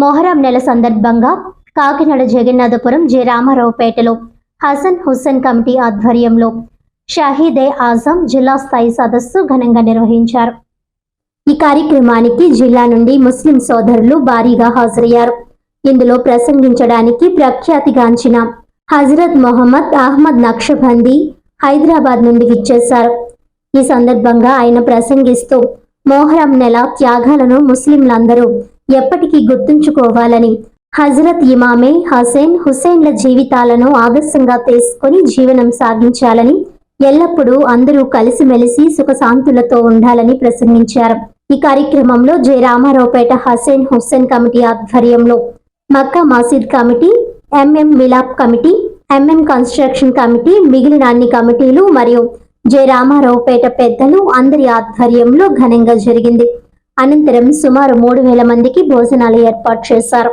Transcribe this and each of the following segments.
మొహరం నెల సందర్భంగా Kakinada Jagannathapuram J రామారావుపేటలో Hasan Hussain committee ఆధ్వర్యంలో షహీద్ ఏ ఆజం జిల్లా స్థాయి సదస్సు ఘనంగా నిర్వహించారు. ఈ కార్యక్రమానికి జిల్లా నుండి ముస్లిం సోదరులు భారీగా హాజరయ్యారు. ఇందులో ప్రసంగించడానికి ప్రఖ్యాతిగాంచిన హజరత్ మొహమ్మద్ అహ్మద్ నక్షబందీ హైదరాబాద్ నుండి విచ్చేశారు. ఈ సందర్భంగా ఆయన ప్రసంగిస్తూ మొహరం నెల త్యాగాలను ముస్లింలందరూ ఎప్పటికీ గుర్తుంచుకోవాలని, హజరత్ ఇమామే హసన్ హుస్సేన్ల జీవితాలను ఆదర్శంగా తీసుకొని జీవనం సాగించాలని, ఎల్లప్పుడూ అందరూ కలిసిమెలిసి సుఖశాంతులతో ఉండాలని ప్రసంగించారు. ఈ కార్యక్రమంలో జె రామారావుపేట హసన్ హుస్సేన్ కమిటీ ఆధ్వర్యంలో మక్కా మసీద్ committee, MM Milap committee, MM construction committee, మిగిలిన అన్ని కమిటీలు మరియు జె రామారావుపేట పెద్దలు అందరి ఆధ్వర్యంలో ఘనంగా జరిగింది. అనంతరం సుమారు 3000 మందికి భోజనాలు ఏర్పాటు చేశారు.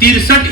63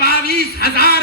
22,000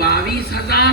22,000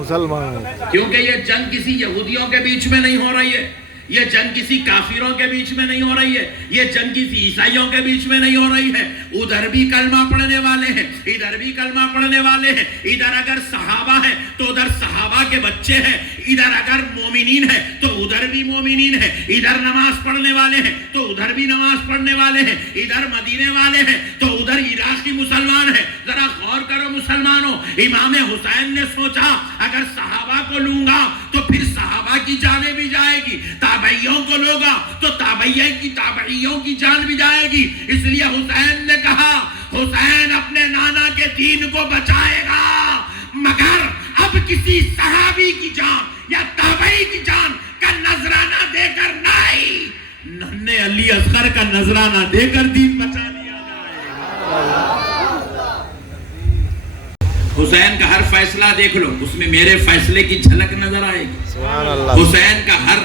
مسلمانوں کیونکہ یہ جنگ کسی یہودیوں کے بیچ میں نہیں ہو رہی ہے، یہ جنگ کسی کافروں کے بیچ میں نہیں ہو رہی ہے، یہ جنگ کسی عیسائیوں کے بیچ میں نہیں ہو رہی ہے۔ ادھر بھی کلمہ پڑھنے والے ہیں، ادھر بھی کلمہ پڑھنے والے ہیں، ادھر اگر صحابہ ہے تو ادھر صحابہ کے بچے ہیں، ادھر اگر مومنین ہے تو ادھر بھی مومنین ہے، ادھر نماز پڑھنے والے ہیں تو ادھر بھی نماز پڑھنے والے ہیں، ادھر مدینے والے ہیں تو ادھر عراقی مسلمان ہیں۔ ذرا غور کرو مسلمانوں، امام حسین نے سوچا اگر صحابہ کو لوں گا تو پھر صحابہ کی جانیں بھی جائے گی، تابعیوں کو لوگا تو تابعیوں کی جان بھی جائے گی، اس لیے حسین نے کہا حسین اپنے نانا کے دین کو بچائے گا، مگر اب کسی صحابی کی جان یا تابعی کی جان کا نذرانہ دے کر نہیں، ننھے علی اصغر کا نذرانہ دے کر دین بچا لیا جائے۔ حسین کا ہر فیصلہ دیکھ لو، اس میں میرے فیصلے کی جھلک نظر آئے گی۔ سبحان اللہ۔ حسین کا ہر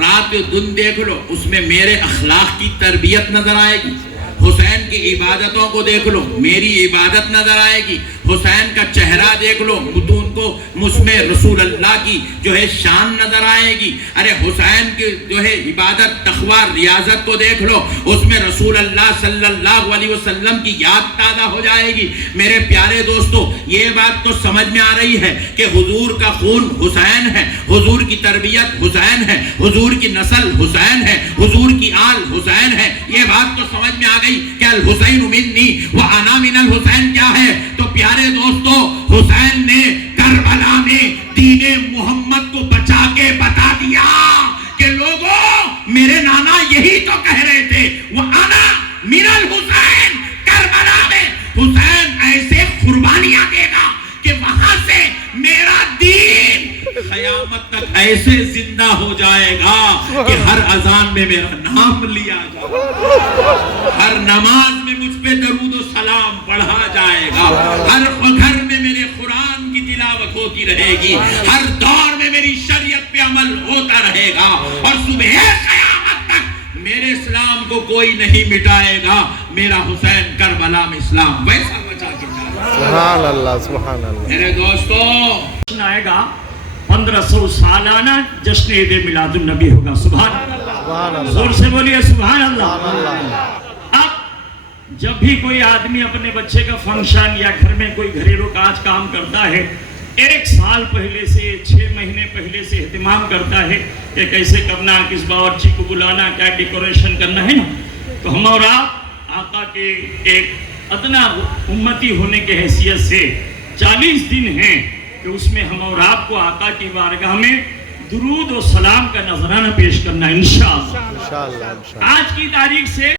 رات دن دیکھ لو، اس میں میرے اخلاق کی تربیت نظر آئے گی۔ حسین کی عبادتوں کو دیکھ لو، میری عبادت نظر آئے گی۔ حسین کا چہرہ دیکھ لو، متون کو مجھ میں رسول اللہ کی جو ہے شان نظر آئے گی۔ ارے حسین کی جو ہے عبادت تقوی ریاضت کو دیکھ لو، اس میں رسول اللہ صلی اللہ علیہ وسلم کی یاد تازہ ہو جائے گی۔ میرے پیارے دوستو، یہ بات تو سمجھ میں آ رہی ہے کہ حضور کا خون حسین ہے، حضور کی تربیت حسین ہے، حضور کی نسل حسین ہے، حضور کی آل حسین ہے۔ یہ بات تو سمجھ میں آ گئی کہ الحسین منی وانا من الحسین کیا ہے۔ تو پیارے دوستو، حسین نے کربلا میں دین محمد کو بچا کے بتا دیا کہ لوگوں میرے نانا یہی تو کہہ رہے تھے، وانا من الحسین، کربلا میں حسین ایسے قربانیاں دے گا کہ وہاں سے میرا دین قیامت تک ایسے زندہ ہو جائے گا کہ ہر اذان میں میرا نام لیا جائے گا، ہر نماز میں مجھ پہ درود و سلام پڑھا جائے گا، ہر گھر میں میرے قرآن کی تلاوت ہوتی رہے گی، ہر دور میں میری شریعت پہ عمل ہوتا رہے گا، اور صبح قیامت تک میرے اسلام کو کوئی نہیں مٹائے گا۔ میرا حسین کربلا میں اسلام ویسا بچا کے جائے گا۔ سبحان اللہ، سبحان اللہ۔ میرے دوستو، آئے گا 1500 سالانہ جشن عید میلاد النبی ہوگا۔ سبحان اللہ، سبحان اللہ، زور سے بولیے سبحان اللہ۔ سبحان اللہ۔ اب جب بھی کوئی آدمی اپنے بچے کا فنکشن یا گھر میں کوئی گھریلو کاج کام کرتا ہے، 1 سال پہلے سے 6 مہینے پہلے سے اہتمام کرتا ہے کہ کیسے کرنا، کس باورچی کو بلانا، کیا ڈیکوریشن کرنا ہے نا۔ تو ہم اور آپ آقا کے ایک ادنا امتی ہونے کے حیثیت سے 40 دن ہیں کہ اس میں ہم اور آپ کو آقا کی بارگاہ میں درود و سلام کا نذرانہ پیش کرنا انشاءاللہ۔ انشاءاللہ، انشاءاللہ۔ آج کی تاریخ سے